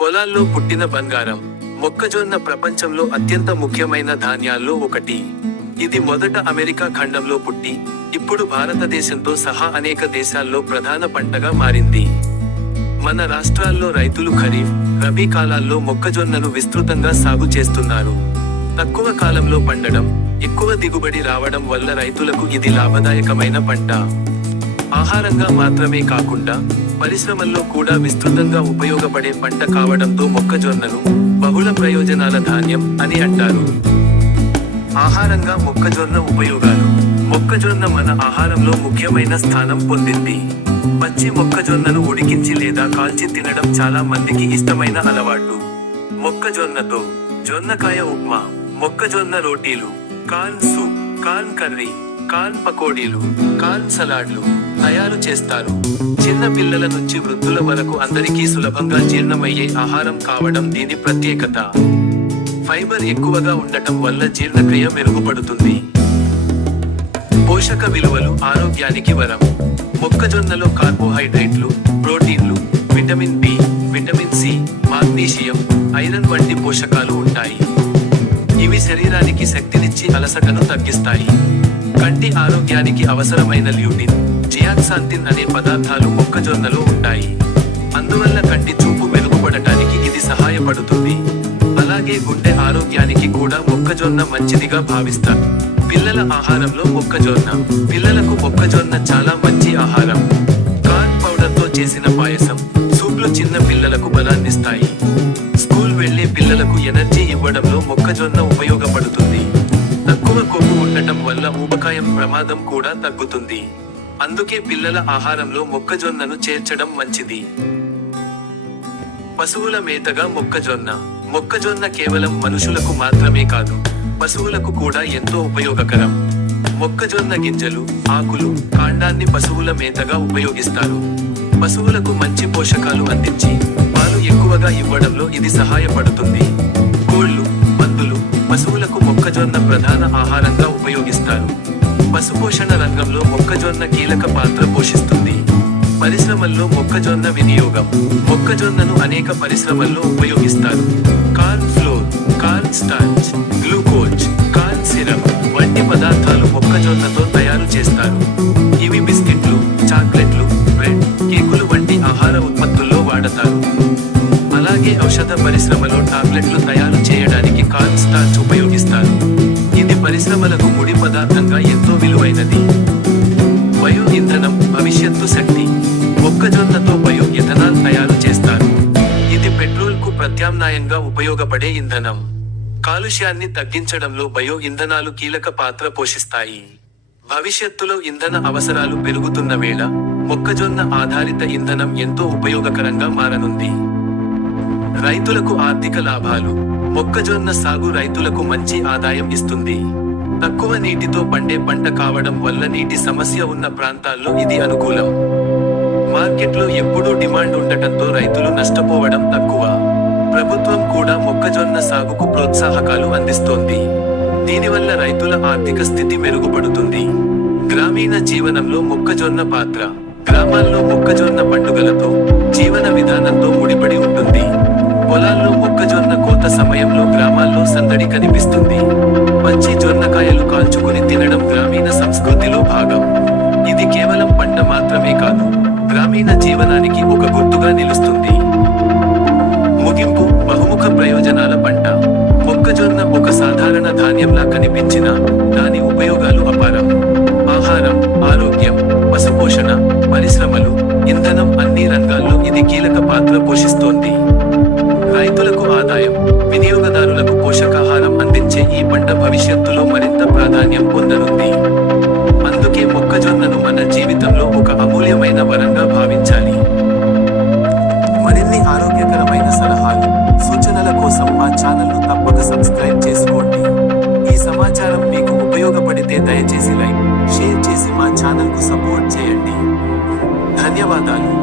పొలాల్లో పుట్టిన బంగారం. మొక్కజొన్న ప్రపంచంలో అత్యంత ముఖ్యమైన ధాన్యాల్లో ఒకటి. ఇది మొదట అమెరికా ఖండంలో పుట్టి, ఇప్పుడు భారతదేశంతో సహా అనేక దేశాల్లో ప్రధాన పంటగా మారింది. మన రాష్ట్రాల్లో రైతులు ఖరీఫ్, రబీ కాలాల్లో మొక్కజొన్నను విస్తృతంగా సాగు చేస్తున్నారు. తక్కువ కాలంలో పండడం, ఎక్కువ దిగుబడి రావడం వల్ల రైతులకు ఇది లాభదాయకమైన పంట. ఆహారంగా మాత్రమే కాకుండా పరిశ్రమల్లో కూడా విస్తృతంగా ఉపయోగపడే పంట కావడంతో మొక్కజొన్నను బహుళ ప్రయోజనాల ధాన్యం అని అంటారు. ఆహారంగా మొక్కజొన్న ఉపయోగాలు. మొక్కజొన్న మన ఆహారంలో ముఖ్యమైన స్థానం పొందింది. పచ్చి మొక్కజొన్నను ఉడికించి లేదా కాల్చి తినడం చాలా మందికి ఇష్టమైన అలవాటు. మొక్కజొన్నతో జొన్నకాయ ఉప్మా, మొక్కజొన్న రోటీలు, corn soup, corn curry, corn పకోడీలు, కార్న్ సలాడ్లు తయారు చేస్తారు. చిన్న పిల్లల నుంచి వృద్ధుల వరకు అందరికీ సులభంగా జీర్ణమయ్యే ఆహారం కావడం దీని ప్రత్యేకత. ఫైబర్ ఎక్కువగా ఉండటం వల్ల జీర్ణక్రియ మెరుగుపడుతుంది. పోషక విలువలు. ఆరోగ్యానికి వరం. మొక్కజొన్నలో కార్బోహైడ్రేట్లు, ప్రోటీన్లు, vitamin B, vitamin C, magnesium, iron వంటి పోషకాలు ఉంటాయి. ఇవి శరీరానికి శక్తినిచ్చి అలసటను తగ్గిస్తాయి. కంటి ఆరోగ్యానికి అవసరమైన ల్యూటిన్, జియాక్సాంతిన్ అనే పదార్థాలు మొక్కజొన్నలో ఉంటాయి. అందువల్ల కంటి చూపు మెరుగుపడటానికి ఇది సహాయపడుతుంది. అలాగే గుండె ఆరోగ్యానికి కూడా మొక్కజొన్న మంచిదిగా భావిస్తారు. పిల్లల ఆహారంలో మొక్కజొన్న. పిల్లలకు మొక్కజొన్న చాలా మంచి ఆహారం. కార్న్ పౌడర్తో చేసిన పాయసం, సూప్లు చిన్న పిల్లలకు బలాన్నిస్తాయి. స్కూల్ వెళ్లే పిల్లలకు ఎనర్జీ ఇవ్వడంలో మొక్కజొన్న ఉపయోగపడుతుంది. తక్కువ కొవ్వు ఉండటం వల్ల ఊబకాయం ప్రమాదం కూడా తగ్గుతుంది. అందుకే పిల్లల ఆహారంలో మొక్కజొన్నను చేర్చడం మంచిది. పశువుల మేతగా మొక్కజొన్న. మొక్కజొన్న కేవలం మనుషులకు మాత్రమే కాదు, పశువులకు కూడా ఎంతో ఉపయోగకరం. మొక్కజొన్న గింజలు, ఆకులు, కాండాన్ని పశువుల మేతగా ఉపయోగిస్తారు. పశువులకు మంచి పోషకాలు అందించి పాలు ఎక్కువగా ఇవ్వడంలో ఇది సహాయపడుతుంది. కోళ్లు, పందులు, పశువులకు మొక్కజొన్న ప్రధాన ఆహారంగా ఉపయోగిస్తారు. పశుపోషణ రంగంలో మొక్కజొన్న కీలక పాత్ర పోషిస్తుంది. పరిశ్రమల్లో మొక్కజొన్న వినియోగం. మొక్కజొన్నను అనేక పరిశ్రమల్లో ఉపయోగిస్తారు. Corn flour, corn starch, glucose, corn syrup వంటి పదార్థాలు మొక్కజొన్నతో తయారు చేస్తారు. ఇవి బిస్కెట్లు, చాక్లెట్లు, బ్రెడ్, కేకులు వంటి ఆహార ఉత్పత్తుల్లో వాడతారు. అలాగే ఔషధ పరిశ్రమలో టాబ్లెట్లు తయారు చేయడానికి కార్న్ స్టార్చ్ ఉపయోగిస్తారు. ఇది పరిశ్రమలకు ముడి పదార్థంగా ఎంతో విలువైనది. బయో ఇంధనం, భవిష్యత్తు శక్తి. మొక్కజొన్నతో బయో ఇథనాల్ తయారు చేస్తారు. ఇది పెట్రోల్కు ప్రత్యామ్నాయంగా ఉపయోగపడే ఇంధనం. కాలుష్యాన్ని తగ్గించడంలో బయో ఇంధనాలు కీలక పాత్ర పోషిస్తాయి. భవిష్యత్తులో ఇంధన అవసరాలు పెరుగుతున్న వేళ మొక్కజొన్న ఆధారిత ఇంధనం ఎంతో ఉపయోగకరంగా మారనుంది. రైతులకు ఆర్థిక లాభాలు. మొక్కజొన్న సాగు రైతులకు మంచి ఆదాయం ఇస్తుంది. తక్కువ నీటితో పండే పంట కావడం వల్ల నీటి సమస్య ఉన్న ప్రాంతాల్లో ఇది అనుకూలం. మార్కెట్లో ఎప్పుడూ డిమాండ్ ఉండటంతో రైతులు నష్టపోవడం తక్కువ. ప్రభుత్వం కూడా మొక్కజొన్న సాగుకు ప్రోత్సాహకాలు అందిస్తోంది. దీనివల్ల రైతుల ఆర్థిక స్థితి మెరుగుపడుతుంది. గ్రామీణ జీవనంలో మొక్కజొన్న పాత్ర. గ్రామాల్లో మొక్కజొన్న పండుగలతో, జీవన విధానంతో ముడిపడి ఉంటుంది. పొలాల్లో మొక్కజొన్న కోత సమయంలో గ్రామాల్లో సందడి కనిపిస్తుంది. పచ్చి జొన్నకాయలు కాల్చుకుని తినడం గ్రామీణ సంస్కృతిలో భాగం. ఇది కేవలం పంట మాత్రమే కాదు, గ్రామీణ జీవనానికి ఒక గుర్తుగా నిలుస్తుంది. ముగింపు. బహుముఖ ప్రయోజనాల పంట. మొక్కజొన్న ఒక సాధారణ ధాన్యంలా కనిపించినా దాని ఉపయోగాలు అపారం. ఆహారం, ఆరోగ్యం, పశుపోషణ, పరిశ్రమలు, ఇంధనం అన్ని రంగాల్లో ఇది కీలక పాత్ర పోషిస్తోంది. రైతులకు ఆదాయం, వినియోగదారులకు పోషకాహారం అందించే ఈ పంట భవిష్యత్తులో మరింత ప్రాధాన్యం పొందనుంది. అందుకే మొక్కజొన్నను మన జీవితంలో ఒక అమూల్యమైన వరంగా భావించాలి. మరిన్ని ఆరోగ్యకరమైన సలహాలు, సూచనల కోసం మా ఛానల్ను తప్పక సబ్స్క్రైబ్ చేసుకోండి. ఈ సమాచారం మీకు ఉపయోగపడితే దయచేసి లైక్, షేర్ చేసి మా ఛానల్కు సపోర్ట్ చేయండి. ధన్యవాదాలు.